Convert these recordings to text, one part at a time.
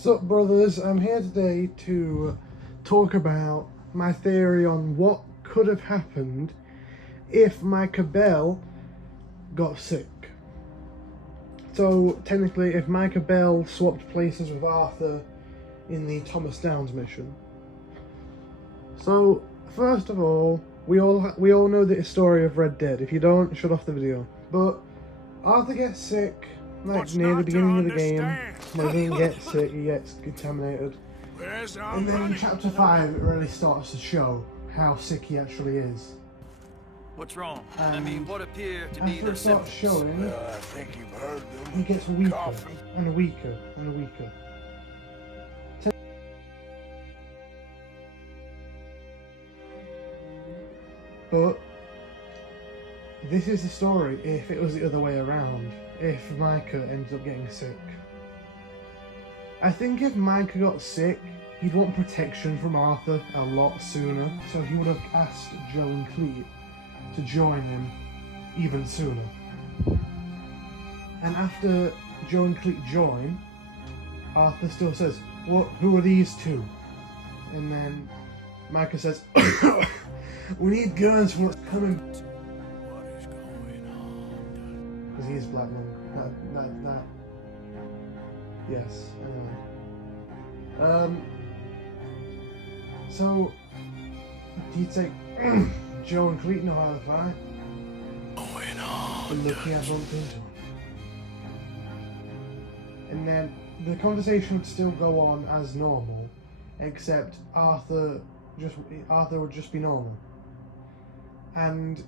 Sup brothers, I'm here today to talk about my theory on what could have happened if Micah Bell got sick. So technically if Micah Bell swapped places with Arthur in the Thomas Downs mission. So first of all, we all know the story of Red Dead. If you don't, shut off the video. But Arthur gets sick like near the beginning of the game. When he doesn't get sick, he gets contaminated. And then in chapter 5 it really starts to show how sick he actually is. What's wrong? I mean, what appear to be After the it starts showing, I think you've heard them. he gets weaker Coughing. and weaker and weaker. But this is the story if it was the other way around, if Micah ends up getting sick. I think if Micah got sick, he'd want protection from Arthur a lot sooner, so he would have asked Joe and Cleet to join him even sooner. And after Joe and Cleet join, Arthur still says, "What? Who are these two?" And then Micah says, "We need guns for what's coming." What is going on? Because he is Black Lung. That. Yes, I know. So, do you take Joe and Cleet know how to fight? Going on. And look, he has bumped into him. And then the conversation would still go on as normal, except Arthur would just be normal. And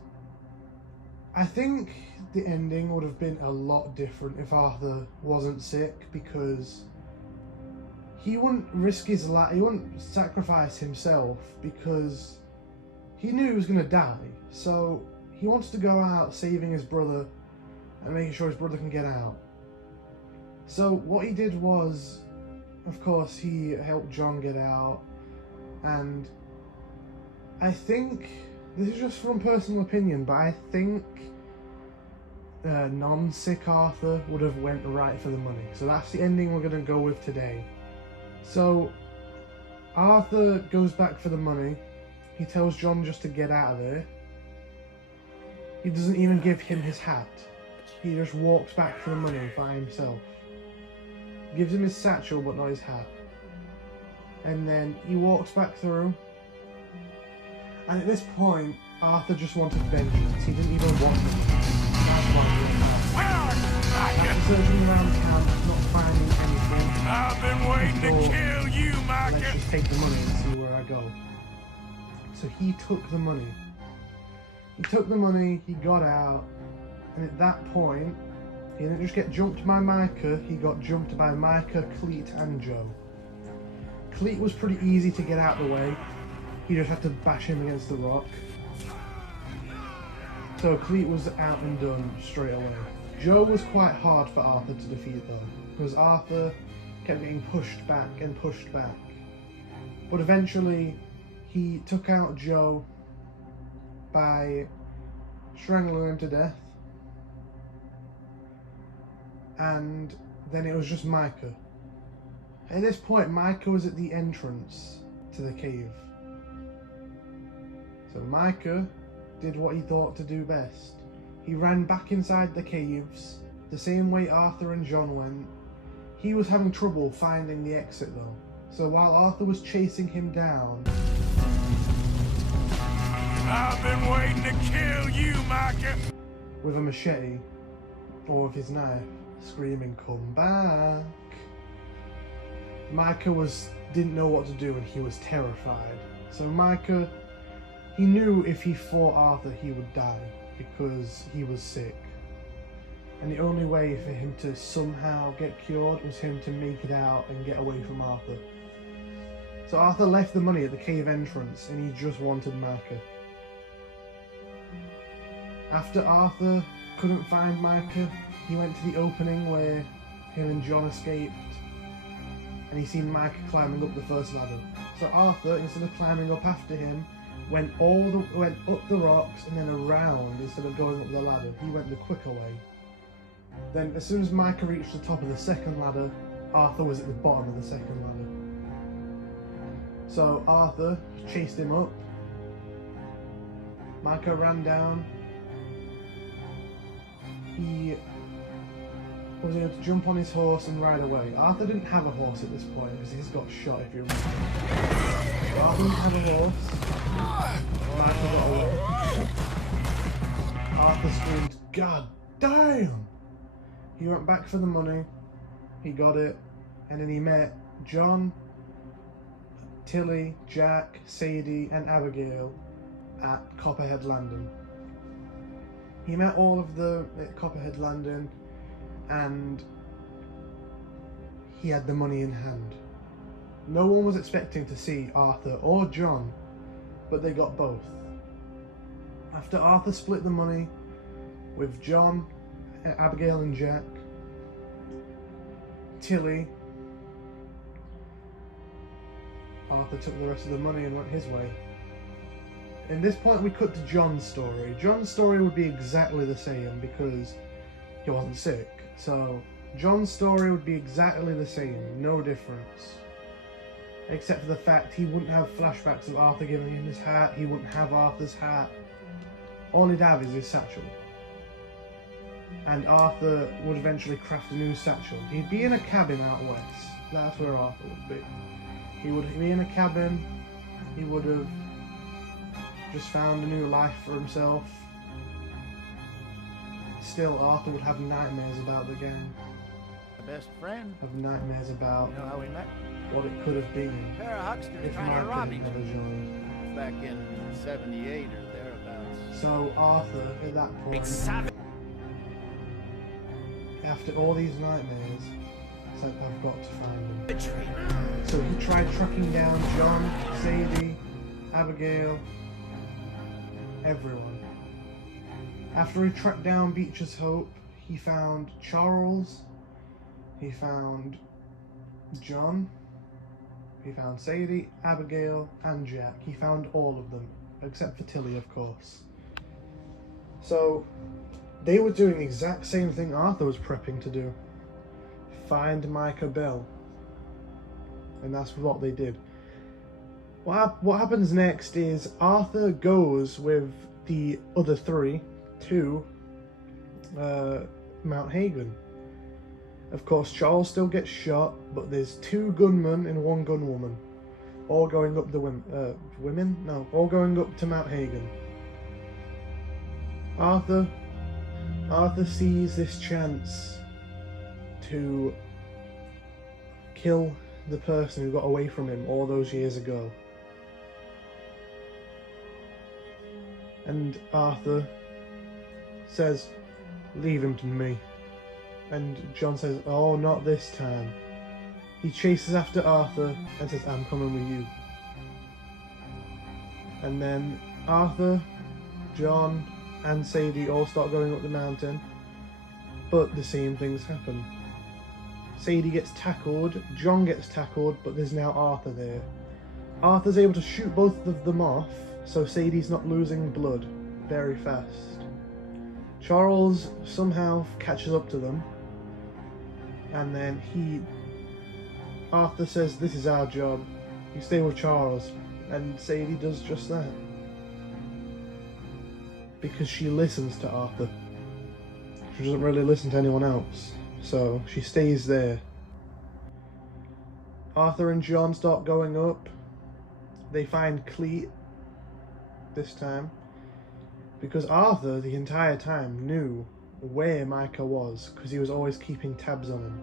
I think the ending would have been a lot different if Arthur wasn't sick, because he wouldn't risk his life, he wouldn't sacrifice himself, because he knew he was going to die. So he wants to go out saving his brother and making sure his brother can get out. So what he did was, of course, he helped John get out, and I think, this is just from personal opinion, but I think non-sick Arthur would have went right for the money. So that's the ending we're going to go with today. So Arthur goes back for the money. He tells John just to get out of there. He doesn't even give him his hat. He just walks back for the money by himself. Gives him his satchel but not his hat. And then he walks back through. And at this point, Arthur just wanted vengeance. He didn't even want them. That's why he went. After searching around the camp, not finding anything, I've been waiting to kill you, let's Micah. just take the money and see where I go. So he took the money. He took the money, he got out, and at that point, he didn't just get jumped by Micah, he got jumped by Micah, Cleet, and Joe. Cleet was pretty easy to get out of the way. He just had to bash him against the rock. So Cleet was out and done straight away. Joe was quite hard for Arthur to defeat though, because Arthur kept getting pushed back and pushed back. But eventually he took out Joe by strangling him to death. And then it was just Micah. At this point, Micah was at the entrance to the cave. So Micah did what he thought to do best. He ran back inside the caves, the same way Arthur and John went. He was having trouble finding the exit though. So while Arthur was chasing him down, I've been waiting to kill you, Micah. with a machete, or with his knife, screaming, "Come back!" Micah didn't know what to do and he was terrified. So Micah, he knew if he fought Arthur he would die because he was sick. And the only way for him to somehow get cured was him to make it out and get away from Arthur. So Arthur left the money at the cave entrance and he just wanted Micah. After Arthur couldn't find Micah, he went to the opening where him and John escaped, and he seen Micah climbing up the first ladder. So Arthur, instead of climbing up after him, went up the rocks and then around instead of going up the ladder. He went the quicker way. Then as soon as Micah reached the top of the second ladder, Arthur was at the bottom of the second ladder. So Arthur chased him up. Micah ran down. He was able to jump on his horse and ride away. Arthur didn't have a horse at this point because he's got shot, if you remember. So Arthur didn't have a horse. Micah got away. Arthur screamed, "God damn!" He went back for the money. He got it. And then he met John, Tilly, Jack, Sadie, and Abigail at Copperhead Landing. He met all of them at Copperhead Landing, and he had the money in hand. No one was expecting to see Arthur or John, but they got both. After Arthur split the money with John, Abigail, and Jack, Tilly, Arthur took the rest of the money and went his way. At this point we cut to John's story. John's story would be exactly the same because he wasn't sick. So John's story would be exactly the same, no difference. Except for the fact he wouldn't have flashbacks of Arthur giving him his hat, he wouldn't have Arthur's hat. All he'd have is his satchel. And Arthur would eventually craft a new satchel. He'd be in a cabin out west. That's where Arthur would be. He would be in a cabin. He would have just found a new life for himself. Still, Arthur would have nightmares about the gang. My best friend. Have nightmares about You know how we met? what it could have been A pair of hucksters if trying to Micah rob had each never other joined. back in '78 or thereabouts. So Arthur, at that point, Savage. after all these nightmares, said, "I've got to find him." So he tried tracking down John, Sadie, Abigail, everyone. After he tracked down Beecher's Hope, he found Charles, he found John, he found Sadie, Abigail, and Jack. He found all of them, except for Tilly, of course. So they were doing the exact same thing Arthur was prepping to do. Find Micah Bell. And that's what they did. What happens next is Arthur goes with the other three to Mount Hagen. Of course, Charles still gets shot, but there's 2 gunmen and 1 gunwoman, all going up the all going up to Mount Hagen. Arthur sees this chance to kill the person who got away from him all those years ago. And Arthur says, "Leave him to me." And John says, "Oh, not this time." He chases after Arthur and says, "I'm coming with you." And then Arthur, John, and Sadie all start going up the mountain, but the same things happen. Sadie gets tackled, John gets tackled, but there's now Arthur there. Arthur's able to shoot both of them off, so Sadie's not losing blood very fast. Charles somehow catches up to them, and then Arthur says, "This is our job, you stay with Charles," and Sadie does just that. Because she listens to Arthur. She doesn't really listen to anyone else, so she stays there. Arthur and John start going up. They find Cleet this time, because Arthur the entire time knew where Micah was, because he was always keeping tabs on him,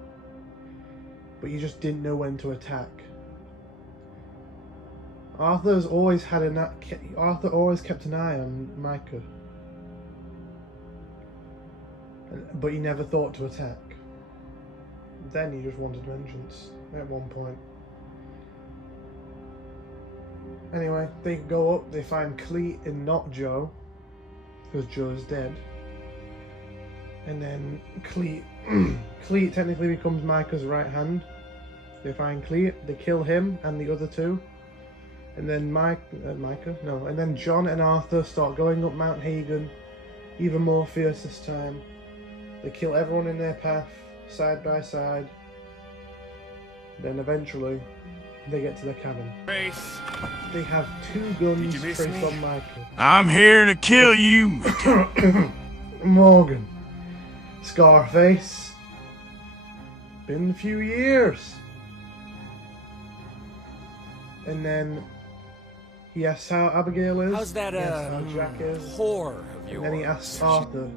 but he just didn't know when to attack. Arthur always kept an eye on Micah, but he never thought to attack. Then he just wanted vengeance at one point. Anyway, they go up, they find Cleet and not Joe, because Joe's dead. And then Cleet technically becomes Micah's right hand. They find Cleet, they kill him and the other 2. And then and then John and Arthur start going up Mount Hagen, even more fierce this time. They kill everyone in their path, side by side. Then eventually, they get to the cabin. Face. They have 2 guns Did you miss traced me? on Michael. I'm here to kill you. Morgan. Scarface. Been a few years. And then he asks how Abigail is. How's that He asks how Jack is. whore of And yours? then he asks Arthur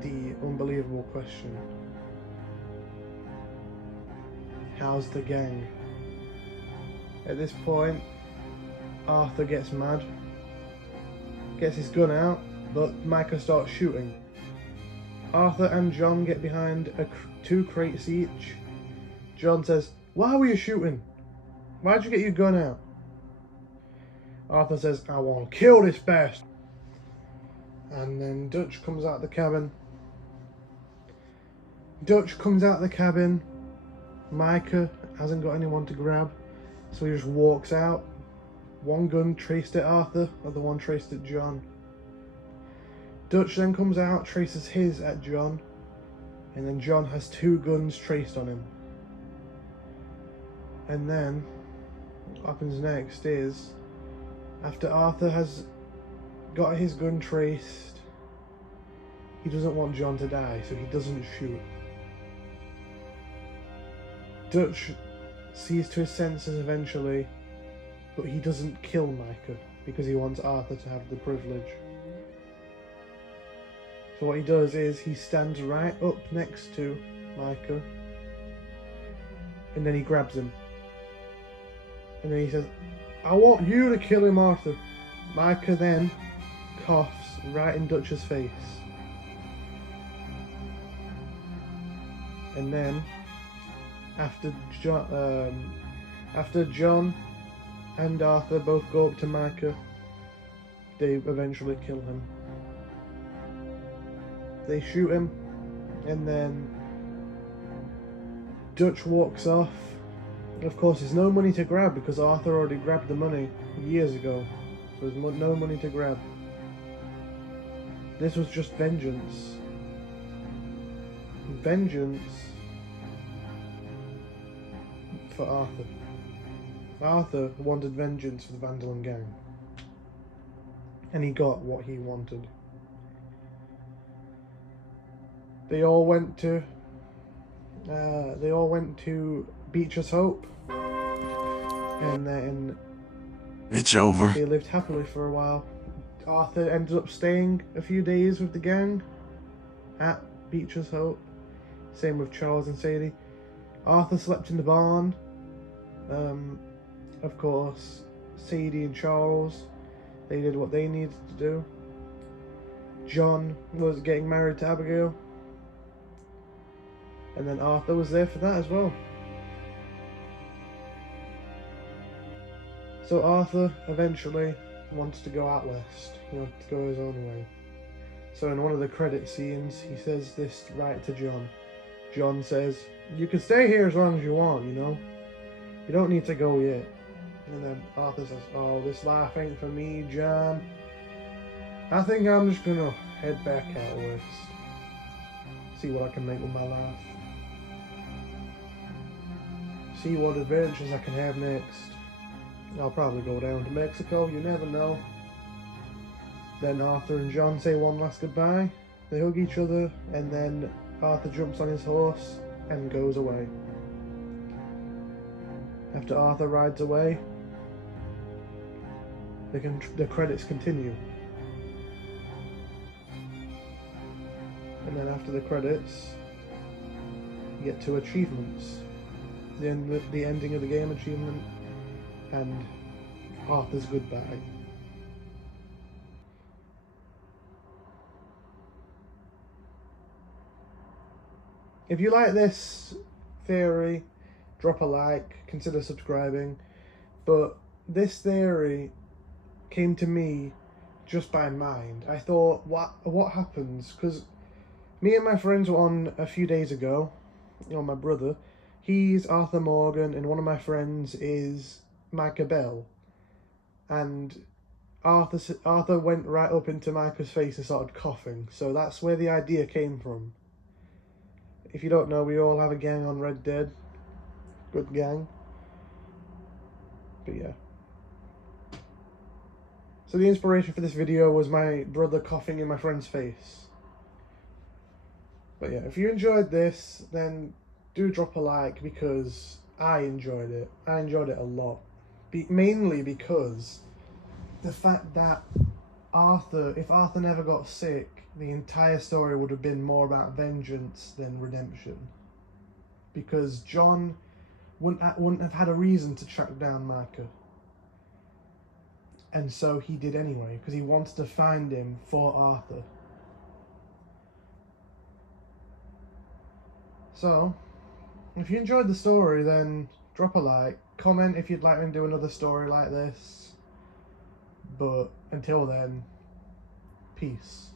the unbelievable question. How's the gang? At this point, Arthur gets mad, gets his gun out, but Micah starts shooting. Arthur and John get behind 2 crates each. John says, "Why were you shooting? Why'd you get your gun out?" Arthur says, "I want to kill this bastard." And then Dutch comes out the cabin. Micah hasn't got anyone to grab, so he just walks out. 1 gun traced at Arthur, other one traced at John. Dutch then comes out, traces his at John, and then John has 2 guns traced on him. And then what happens next is, after Arthur has got his gun traced, he doesn't want John to die, so he doesn't shoot. Dutch sees to his senses eventually, but he doesn't kill Micah because he wants Arthur to have the privilege. So what he does is he stands right up next to Micah, and then he grabs him. And then he says, "I want you to kill him, Arthur." Micah then coughs right in Dutch's face. And then, after John and Arthur both go up to Micah, they eventually kill him. They shoot him, and then Dutch walks off. Of course, there's no money to grab because Arthur already grabbed the money years ago. So there's no money to grab. This was just vengeance. Vengeance for Arthur. Arthur wanted vengeance for the Van der Linde gang. And he got what he wanted. They all went to Beecher's Hope, and then It's over. they lived happily for a while. Arthur ended up staying a few days with the gang at Beecher's Hope. Same with Charles and Sadie. Arthur slept in the barn. Of course, Sadie and Charles, they did what they needed to do. John was getting married to Abigail. And then Arthur was there for that as well. So Arthur eventually wants to go out west. He wants to go his own way. So in one of the credit scenes, he says this right to John. John says, "You can stay here as long as you want, you know. You don't need to go yet." And then Arthur says, "Oh, this life ain't for me, John. I think I'm just gonna head back out west. See what I can make with my life. See what adventures I can have next. I'll probably go down to Mexico, you never know." Then Arthur and John say one last goodbye. They hug each other, and then Arthur jumps on his horse and goes away. After Arthur rides away, the credits continue. And then after the credits, you get to achievements. The ending of the game achievement, and Arthur's goodbye. If you like this theory, drop a like, consider subscribing. But this theory came to me just by mind. I thought, what happens? Because me and my friends were on a few days ago. You know, my brother, he's Arthur Morgan, and one of my friends is Micah Bell. And Arthur went right up into Micah's face and started coughing. So that's where the idea came from. If you don't know, we all have a gang on Red Dead. Good gang. But yeah. So the inspiration for this video was my brother coughing in my friend's face. But yeah, if you enjoyed this, then do drop a like, because I enjoyed it. I enjoyed it a lot. Mainly because the fact that if Arthur never got sick, the entire story would have been more about vengeance than redemption. Because John wouldn't have had a reason to track down Micah. And so he did anyway, because he wanted to find him for Arthur. So, if you enjoyed the story, then drop a like. Comment if you'd like me to do another story like this. But until then, peace.